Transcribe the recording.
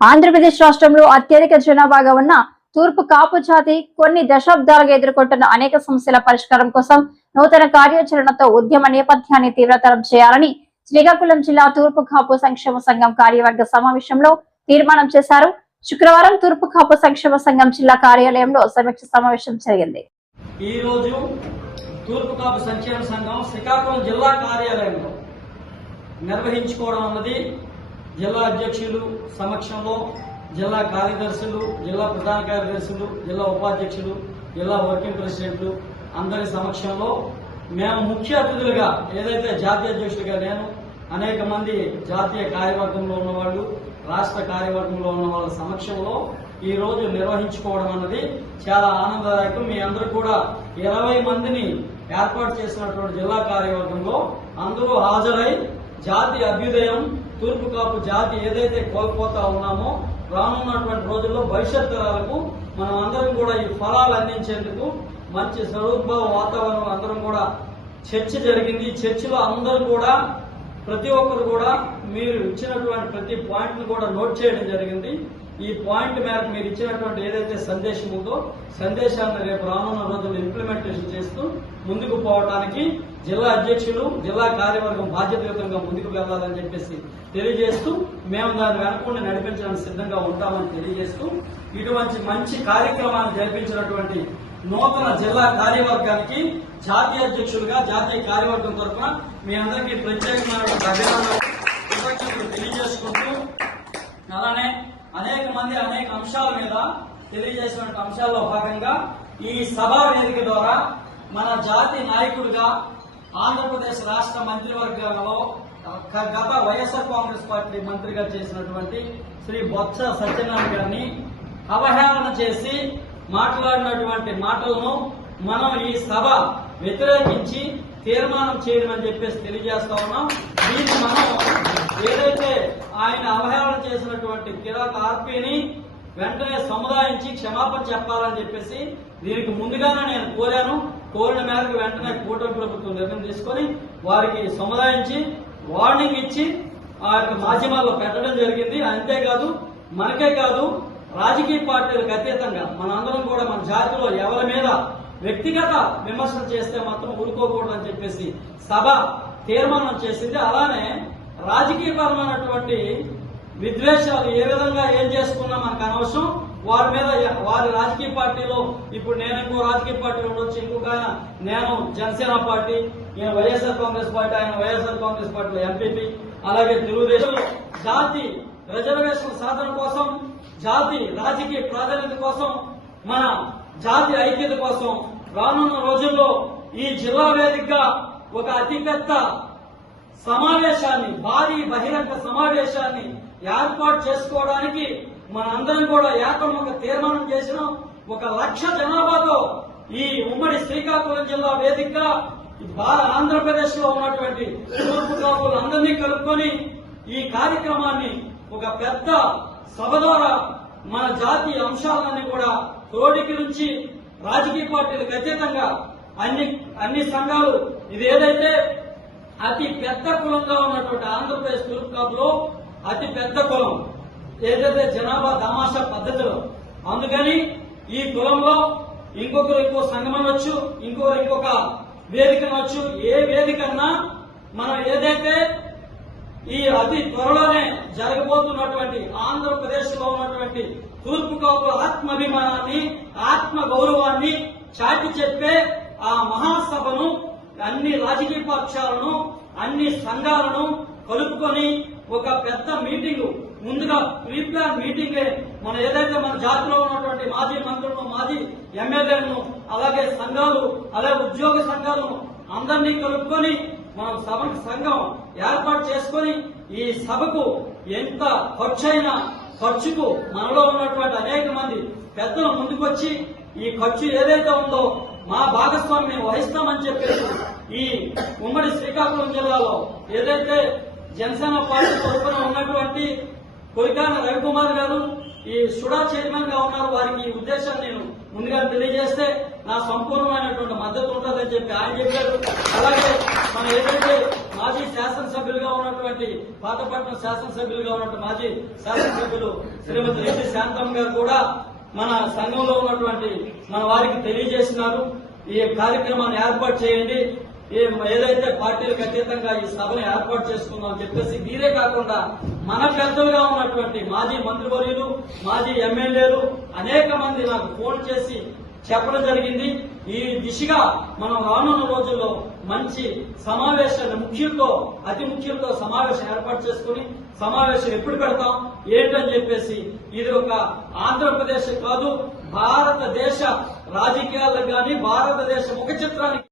ఆంధ్రప్రదేశ్ రాష్ట్రంలో అత్యధిక జనాభాగా ఉన్న తూర్పు కాపు జాతి కొన్ని దశాబ్దాలుగా ఎదుర్కొంటున్న అనేక సమస్యల పరిష్కారం కోసం నూతన కార్యాచరణతో ఉద్యమ నేపథ్యాన్ని తీవ్రతరం చేయాలని శ్రీకాకుళం జిల్లా తూర్పు కాపు సంక్షేమ సంఘం కార్యవర్గ సమావేశంలో తీర్మానం చేశారు. శుక్రవారం తూర్పు కాపు సంక్షేమ సంఘం జిల్లా కార్యాలయంలో సమీక్ష సమావేశం జరిగింది. ఈ రోజు తూర్పు కాపు సంక్షేమ సంఘం శ్రీకాకుళం జిల్లా కార్యాలయంలో నిర్వహించుకోవడం అన్నది జిల్లా అధ్యక్షులు సమక్షంలో జిల్లా కార్యదర్శులు, జిల్లా ప్రధాన కార్యదర్శులు, జిల్లా ఉపాధ్యక్షులు, జిల్లా వర్కింగ్ ప్రెసిడెంట్లు అందరి సమక్షంలో మేము ముఖ్య అతిథులుగా ఏదైతే జాతీయ అధ్యక్షుడిగా నేను, అనేక మంది జాతీయ కార్యవర్గంలో ఉన్నవాళ్ళు, రాష్ట్ర కార్యవర్గంలో ఉన్న వాళ్ళ సమక్షంలో ఈ రోజు నిర్వహించుకోవడం అన్నది చాలా ఆనందదాయకం. మీ అందరూ కూడా 20 మందిని ఏర్పాటు చేసినటువంటి జిల్లా కార్యవర్గంలో అందరూ హాజరై జాతి అభ్యుదయం, తూర్పు కాపు జాతి ఏదైతే కోల్పోతా ఉన్నామో రానున్నటువంటి రోజుల్లో భవిష్యత్ తరాలకు మనం అందరం కూడా ఈ ఫలాలు అందించేందుకు మంచి స్వరూప వాతావరణం అందరం కూడా చర్చ జరిగింది. చర్చలో అందరూ కూడా ప్రతి ఒక్కరు కూడా మీరు ఇచ్చినటువంటి ప్రతి పాయింట్ ను కూడా నోట్ చేయడం జరిగింది. ఈ పాయింట్ మేరకు మీరు ఇచ్చినటువంటి ఏదైతే సందేశం ఉందో సందేశాన్ని రేపు రానున్న రోజుల్లో ఇంప్లిమెంటేషన్ చేస్తూ ముందుకు పోవడానికి జిల్లా అధ్యక్షులు, జిల్లా కార్యవర్గం బాధ్యతాయుతంగా ముందుకు వెళ్లాలని చెప్పేసి తెలియజేస్తూ మేము దాన్ని వెనకుండా నడిపించడానికి సిద్ధంగా ఉంటామని తెలియజేస్తూ ఇటువంటి మంచి కార్యక్రమాన్ని జరిపించినటువంటి నూతన జిల్లా కార్యవర్గానికి జాతీయ అధ్యక్షులుగా జాతీయ కార్యవర్గం తరఫున మీ అందరికీ ప్రత్యేకమైన కృతజ్ఞతలు తెలియజేసుకుంటూ అలానే అనేక మంది అనేక అంశాల మీద తెలియజేసిన అంశాల్లో భాగంగా ఈ సభా వేదిక ద్వారా మన జాతి నాయకుడిగా ఆంధ్రప్రదేశ్ రాష్ట్ర మంత్రివర్గంలో గత వైఎస్ఆర్ కాంగ్రెస్ పార్టీ మంత్రిగా చేసినటువంటి శ్రీ బొత్స సత్యనారాయణ గారిని అవహేళన చేసి మాట్లాడినటువంటి మాటలను మనం ఈ సభ వ్యతిరేకించి తీర్మానం చేయడం అని చెప్పేసి తెలియజేస్తా ఉన్నాం. దీన్ని మనం ఏదైతే ఆయన అవహేళన చేసినటువంటి కిరాక ఆర్పీని వెంటనే సముదాయించి క్షమాపణ చెప్పాలని చెప్పేసి దీనికి ముందుగానే నేను కోరాను. కోరిన మేరకు వెంటనే కూటమి ప్రభుత్వం నిర్ణయం తీసుకొని వారికి సముదాయించి వార్నింగ్ ఇచ్చి ఆ యొక్క మాధ్యమాల్లో పెట్టడం జరిగింది. అంతేకాదు మనకే కాదు రాజకీయ పార్టీలకు అతీతంగా మనందరం కూడా మన జాతిలో ఎవరి మీద వ్యక్తిగత విమర్శలు చేస్తే మాత్రం ఊరుకోకూడదని చెప్పేసి సభ తీర్మానం చేసింది. అలానే రాజకీయపరమైనటువంటి విద్వేషాలు ఏ విధంగా ఏం చేసుకున్నా మనకు అనవసరం. వారి మీద వారి రాజకీయ పార్టీలో ఇప్పుడు నేను ఇంకో రాజకీయ పార్టీలో ఉండొచ్చు, ఇంకొక ఆయన నేను జనసేన పార్టీ, ఈయన వైఎస్ఆర్ కాంగ్రెస్ పార్టీ, ఆయన వైఎస్ఆర్ కాంగ్రెస్ పార్టీలో ఎంపీపీ, అలాగే తెలుగుదేశం జాతి రిజర్వేషన్ సాధన కోసం, జాతి రాజకీయ ప్రాధాన్యత కోసం, మన జాతి ఐక్యత కోసం రానున్న రోజుల్లో ఈ జిల్లా వేదికగా ఒక అతిపెద్ద సమావేశాన్ని, భారీ బహిరంగ సమావేశాన్ని ఏర్పాటు చేసుకోవడానికి మనందరం కూడా ఏకముఖ తీర్మానం చేసిన 1,00,000 జనాభాతో ఈ ఉమ్మడి శ్రీకాకుళం జిల్లా వేదికగా ఆంధ్రప్రదేశ్ లో ఉన్నటువంటి తూర్పు కాపులందరినీ కలుపుకొని ఈ కార్యక్రమాన్ని ఒక పెద్ద సభ ద్వారా మన జాతీయ అంశాలన్నీ కూడా తోడికి నుంచి రాజకీయ పార్టీలకు అతీతంగా అన్ని సంఘాలు ఇది ఏదైతే అతి పెద్ద కులంగా ఉన్నటువంటి ఆంధ్రప్రదేశ్ తూర్పు కాపులో అతి పెద్ద కులం ఏదైతే జనాభా తమాషా పద్ధతిలో, అందుకని ఈ కులంలో ఇంకొకరు ఇంకో సంఘం అనొచ్చు, ఇంకొకరు ఇంకొక వేదిక అనొచ్చు. ఏ వేదికన్నా మనం ఏదైతే ఈ అతి త్వరలోనే జరగబోతున్నటువంటి ఆంధ్రప్రదేశ్ లో ఉన్నటువంటి తూర్పు కాపుల ఆత్మాభిమానాన్ని, ఆత్మ గౌరవాన్ని చాటి చెప్పే ఆ మహాసభను అన్ని రాజకీయ పక్షాలను, అన్ని సంఘాలను కలుపుకొని ఒక పెద్ద మీటింగ్ ముందుగా ప్రీప్లాన్ మీటింగే మనం ఏదైతే మన జాతిలో ఉన్నటువంటి మాజీ మంత్రులను, మాజీ ఎమ్మెల్యేలను, అలాగే సంఘాలు, అలాగే ఉద్యోగ సంఘాలను అందరినీ కలుపుకొని మనం సంఘం ఏర్పాటు చేసుకొని ఈ సభకు ఎంత ఖర్చైనా ఖర్చుకు మనలో ఉన్నటువంటి అనేక మంది పెద్దలు ముందుకొచ్చి ఈ ఖర్చు ఏదైతే ఉందో మా భాగస్వామ్యం వహిస్తామని చెప్పేసి ఈ ఉమ్మడి శ్రీకాకుళం జిల్లాలో ఏదైతే జనసేన పార్టీ తరఫున ఉన్నటువంటి కొలికాన రవికుమార్ గారు ఈ సుడా చైర్మన్ గా ఉన్నారు. వారికి ఈ ఉద్దేశాన్ని నేను ముందుగా తెలియజేస్తే నా సంపూర్ణమైనటువంటి మద్దతు ఉంటుందని చెప్పి ఆయన చెప్పారు. అలాగే మనం ఏదైతే మాజీ శాసనసభ్యులుగా ఉన్నటువంటి పాతపట్నం శాసనసభ్యులుగా ఉన్నటువంటి మాజీ శాసనసభ్యులు శ్రీమతి రెడ్డి శాంతమ్మ గారు కూడా మన సంఘంలో ఉన్నటువంటి మన వారికి తెలియజేసినారు. ఈ కార్యక్రమాన్ని ఏర్పాటు చేయండి, ఏదైతే పార్టీలకు అతీతంగా ఈ సభను ఏర్పాటు చేసుకుందాం అని చెప్పేసి వీరే కాకుండా మన పెద్దలుగా ఉన్నటువంటి మాజీ మంత్రివర్యులు, మాజీ ఎమ్మెల్యేలు అనేక మంది నాకు ఫోన్ చేసి చెప్పడం జరిగింది. ఈ దిశగా మనం రానున్న రోజుల్లో మంచి సమావేశాన్ని అతి ముఖ్యులతో సమావేశం ఏర్పాటు చేసుకుని సమావేశం ఎప్పుడు పెడతాం ఏంటని చెప్పేసి ఇది ఒక ఆంధ్రప్రదేశ్ కాదు భారతదేశ రాజకీయాలకు గాని భారతదేశ ముఖ చిత్రానికి